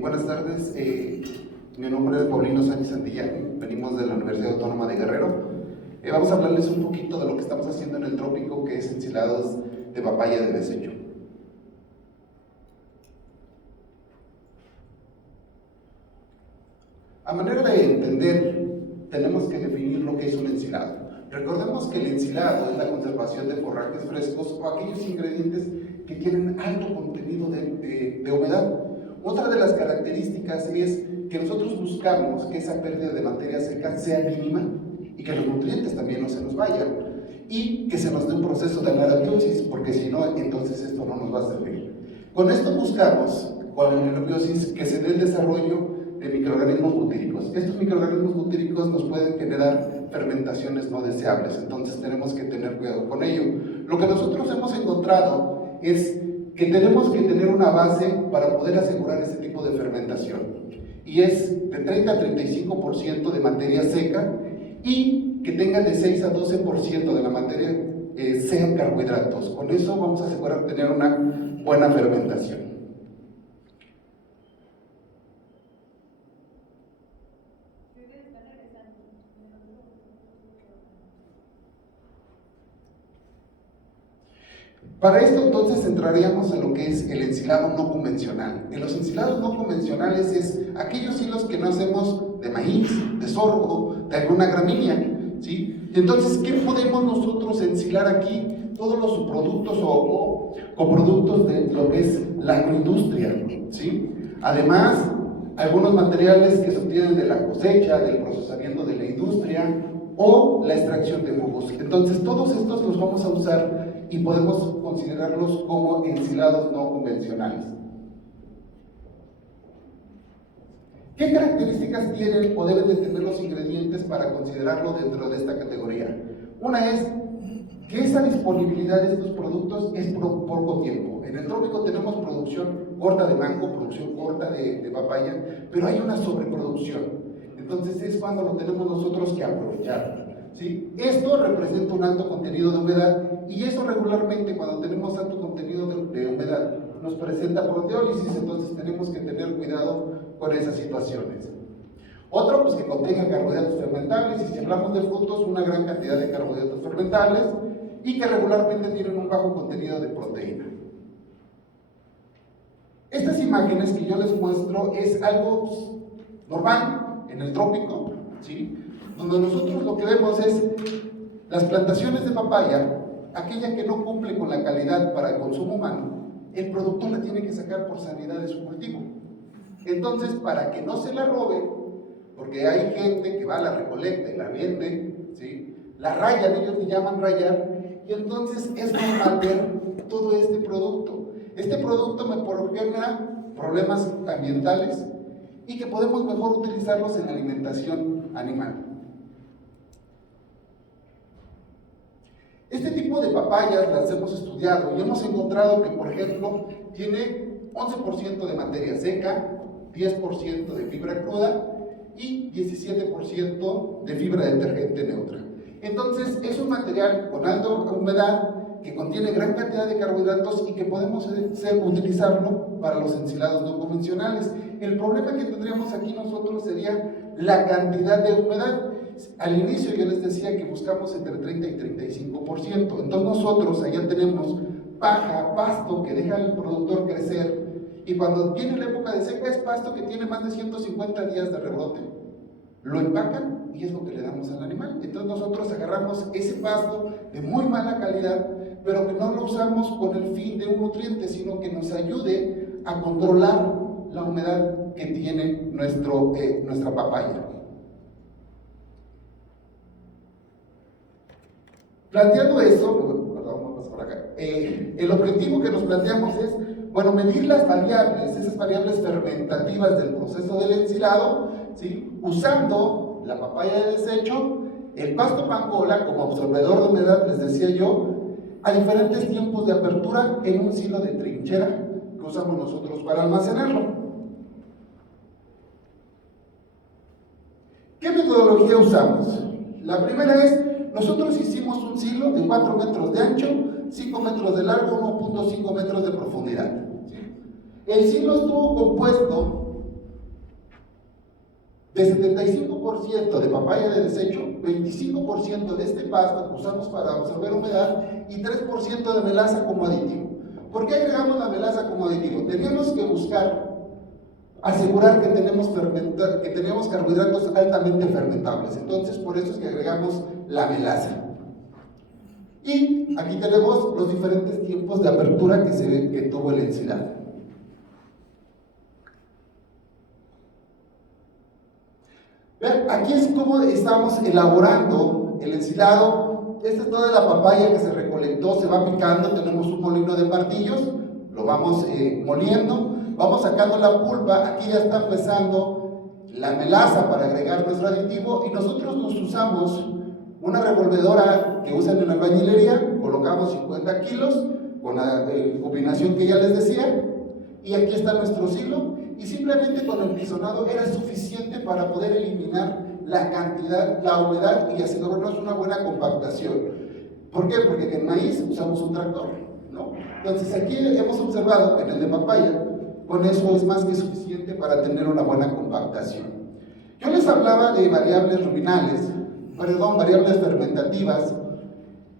Buenas tardes. Mi nombre es Paulino Sánchez Santillán. Venimos de la Universidad Autónoma de Guerrero. Vamos a hablarles un poquito de lo que estamos haciendo en el trópico, que es ensilados de papaya de desecho. A manera de entender, tenemos que definir lo que es un ensilado. Recordemos que el ensilado es la conservación de forrajes frescos o aquellos ingredientes que tienen alto contenido de humedad. Otra de las características es que nosotros buscamos que esa pérdida de materia seca sea mínima y que los nutrientes también no se nos vayan y que se nos dé un proceso de anaerobiosis, porque si no, entonces esto no nos va a servir. Con esto buscamos, con la anaerobiosis, que se dé el desarrollo de microorganismos butíricos. Estos microorganismos butíricos nos pueden generar fermentaciones no deseables, entonces tenemos que tener cuidado con ello. Lo que nosotros hemos encontrado es que tenemos que tener una base para poder asegurar ese tipo de fermentación, y es de 30 a 35% de materia seca y que tenga de 6 a 12% de la materia sean carbohidratos. Con eso vamos a asegurar tener una buena fermentación. Para esto entonces entraríamos en lo que es el ensilado no convencional. En los ensilados no convencionales es aquellos hilos que no hacemos de maíz, de sorgo, de alguna gramínea, ¿sí? Entonces, ¿qué podemos nosotros ensilar aquí? Todos los subproductos o coproductos de lo que es la agroindustria, ¿sí? Además, algunos materiales que se obtienen de la cosecha, del procesamiento de la industria o la extracción de jugos. Entonces, todos estos los vamos a usar y podemos considerarlos como ensilados no convencionales. ¿Qué características tienen o deben de tener los ingredientes para considerarlo dentro de esta categoría? Una es que esa disponibilidad de estos productos es por poco tiempo. En el trópico tenemos producción corta de mango, producción corta de papaya, pero hay una sobreproducción. Entonces es cuando lo tenemos nosotros que aprovechar, ¿sí? Esto representa un alto contenido de humedad, y eso regularmente cuando tenemos alto contenido de humedad nos presenta proteólisis, entonces tenemos que tener cuidado con esas situaciones. Otro, pues que contenga carbohidratos fermentables, y si hablamos de frutos, una gran cantidad de carbohidratos fermentables y que regularmente tienen un bajo contenido de proteína. Estas imágenes que yo les muestro es algo normal en el trópico, ¿sí? Donde nosotros lo que vemos es las plantaciones de papaya, aquella que no cumple con la calidad para el consumo humano, el productor la tiene que sacar por sanidad de su cultivo. Entonces, para que no se la robe, porque hay gente que va a la recolecta y la vende, ¿sí? La rayan, ellos le llaman rayar, y entonces es normal ver todo este producto. Este producto me genera problemas ambientales y que podemos mejor utilizarlos en alimentación animal. Este tipo de papayas las hemos estudiado y hemos encontrado que, por ejemplo, tiene 11% de materia seca, 10% de fibra cruda y 17% de fibra detergente neutra. Entonces, es un material con alta humedad que contiene gran cantidad de carbohidratos y que podemos utilizarlo para los ensilados no convencionales. El problema que tendríamos aquí nosotros sería la cantidad de humedad. Al inicio yo les decía que buscamos entre 30 y 35%. Entonces nosotros allá tenemos paja, pasto que deja al productor crecer, y cuando viene la época de seca es pasto que tiene más de 150 días de rebrote. Lo empacan y es lo que le damos al animal. Entonces nosotros agarramos ese pasto de muy mala calidad, pero que no lo usamos con el fin de un nutriente, sino que nos ayude a controlar la humedad que tiene nuestra papaya. Planteando eso, vamos por acá, el objetivo que nos planteamos es, medir las variables, esas variables fermentativas del proceso del ensilado, ¿sí? Usando la papaya de desecho, el pasto pangola como absorbedor de humedad, les decía yo, a diferentes tiempos de apertura en un silo de trinchera que usamos nosotros para almacenarlo. ¿Qué metodología usamos? La primera es, nosotros hicimos un silo de 4 metros de ancho, 5 metros de largo, 1.5 metros de profundidad, ¿sí? El silo estuvo compuesto de 75% de papaya de desecho, 25% de este pasto que usamos para absorber humedad y 3% de melaza como aditivo. ¿Por qué agregamos la melaza como aditivo? Teníamos que buscar asegurar que tenemos carbohidratos altamente fermentables. Entonces, por eso es que agregamos la melaza. Y aquí tenemos los diferentes tiempos de apertura que tuvo el ensilado. Vean, aquí es como estamos elaborando el ensilado. Esta es toda la papaya que se recolectó, se va picando, tenemos un molino de martillos, lo vamos moliendo, vamos sacando la pulpa, aquí ya está empezando la melaza para agregar nuestro aditivo y nosotros nos usamos una revolvedora que usan en la albañilería, colocamos 50 kilos con la combinación que ya les decía y aquí está nuestro silo y simplemente con el pisonado era suficiente para poder eliminar la cantidad, la humedad y asegurarnos una buena compactación. ¿Por qué? Porque en maíz usamos un tractor, ¿no? Entonces aquí hemos observado que en el de papaya, con eso es más que suficiente para tener una buena compactación. Yo les hablaba de variables variables fermentativas,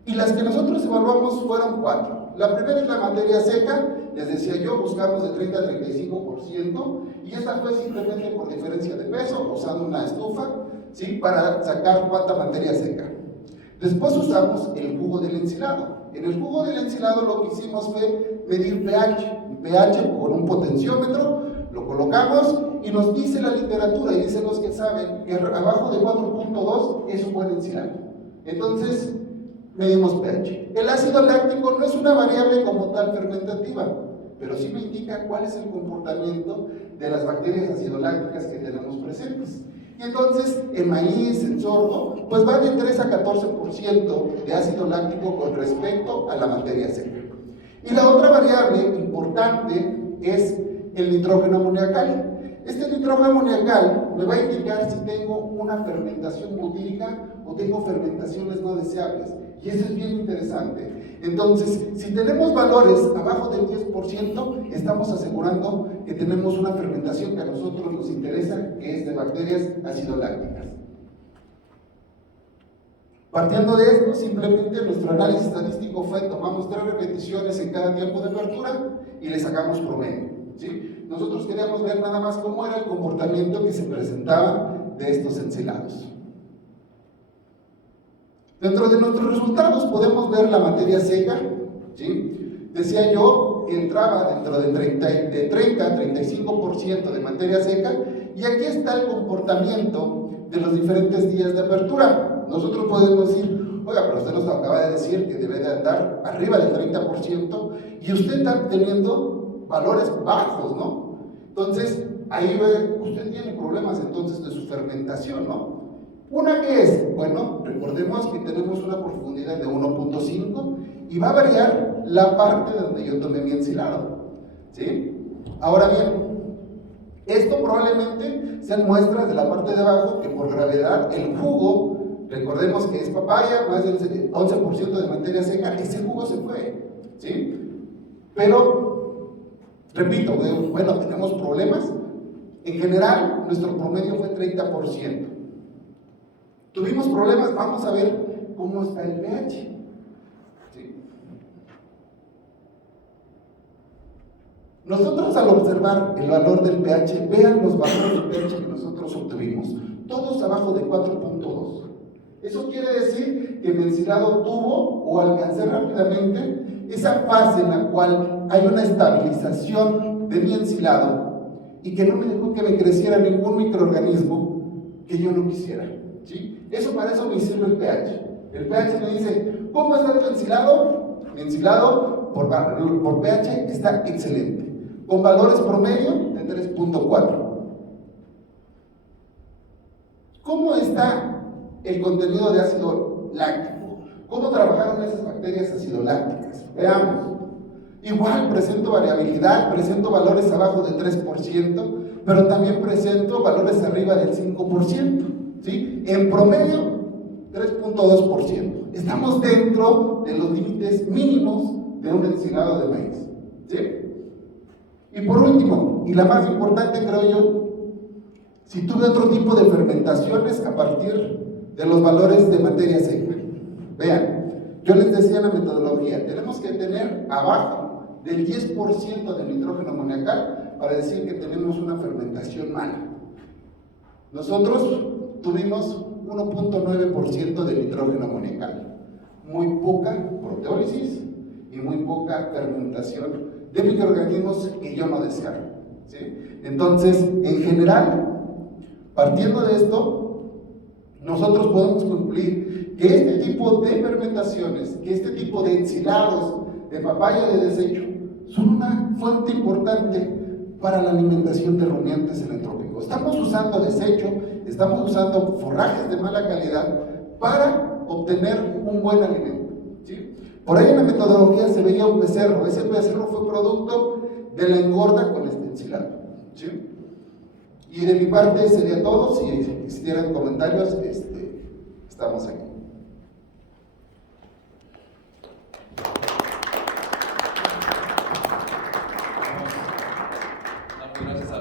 y las que nosotros evaluamos fueron 4. La primera es la materia seca, les decía yo, buscamos de 30 a 35%, y esta fue simplemente por diferencia de peso, usando una estufa, ¿sí? Para sacar cuánta materia seca. Después usamos el jugo del ensilado. En el jugo del ensilado lo que hicimos fue medir pH con un potenciómetro, lo colocamos y nos dice la literatura y dicen los que saben que abajo de 4.2 es un buen ensilado. Entonces, medimos pH. El ácido láctico no es una variable como tal fermentativa, pero sí me indica cuál es el comportamiento de las bacterias acidolácticas que tenemos presentes. Y entonces, en maíz, en sorgo, pues va de 3 a 14% de ácido láctico con respecto a la materia seca. Y la otra variable importante es el nitrógeno amoniacal. Este nitrógeno amoniacal me va a indicar si tengo una fermentación butírica o tengo fermentaciones no deseables. Y eso es bien interesante. Entonces, si tenemos valores abajo del 10%, estamos asegurando que tenemos una fermentación que a nosotros nos interesa, que es de bacterias acidolácticas. Partiendo de esto, simplemente nuestro análisis estadístico fue: tomamos 3 repeticiones en cada tiempo de apertura y le sacamos promedio, ¿sí? Nosotros queríamos ver nada más cómo era el comportamiento que se presentaba de estos ensilados. Dentro de nuestros resultados podemos ver la materia seca, ¿sí? Decía yo que entraba dentro de 30 a 35% de materia seca, y aquí está el comportamiento de los diferentes días de apertura. Nosotros podemos decir: oiga, pero usted nos acaba de decir que debe de andar arriba del 30% y usted está teniendo valores bajos, ¿no? Entonces, ahí ve, usted tiene problemas entonces de su fermentación, ¿no? Una que es, bueno, recordemos que tenemos una profundidad de 1.5 y va a variar la parte donde yo tomé mi ensilado, ¿sí? Ahora bien, esto probablemente sean muestras de la parte de abajo que por gravedad el jugo, recordemos que es papaya, más del 11% de materia seca, ese jugo se fue, ¿sí? Pero, repito, bueno, tenemos problemas. En general, nuestro promedio fue 30%. Tuvimos problemas, vamos a ver cómo está el pH. ¿Sí? Nosotros, al observar el valor del pH, vean los valores del pH que nosotros obtuvimos, todos abajo de 4.2. Eso quiere decir que el ensilado tuvo o alcancé rápidamente esa fase en la cual hay una estabilización de mi ensilado y que no me dejó que me creciera ningún microorganismo que yo no quisiera, ¿sí? Para eso me sirve el pH. El pH me dice: ¿cómo está tu ensilado? Mi ensilado por pH está excelente, con valores promedio de 3.4. ¿Cómo está el contenido de ácido láctico? ¿Cómo trabajaron esas bacterias acidolácticas? Veamos. Igual presento variabilidad, presento valores abajo del 3%, pero también presento valores arriba del 5%, ¿sí? En promedio, 3.2%. Estamos dentro de los límites mínimos de un ensilado de maíz, ¿sí? Y por último, y la más importante creo yo, si tuve otro tipo de fermentaciones a partir de los valores de materia seca. Vean, yo les decía en la metodología, tenemos que tener abajo del 10% de nitrógeno amoniacal para decir que tenemos una fermentación mala. Nosotros tuvimos 1.9% de nitrógeno amoniacal, muy poca proteólisis y muy poca fermentación de microorganismos que yo no deseaba, ¿sí? Entonces, en general, partiendo de esto, nosotros podemos concluir que este tipo de fermentaciones, que este tipo de ensilados de papaya de desecho, son una fuente importante para la alimentación de rumiantes en el trópico. Estamos usando desecho, estamos usando forrajes de mala calidad para obtener un buen alimento, ¿sí? Por ahí en la metodología se veía un becerro. Ese becerro fue producto de la engorda con este ensilado, ¿sí? Y de mi parte sería todo. Si existieran comentarios, estamos aquí. Gracias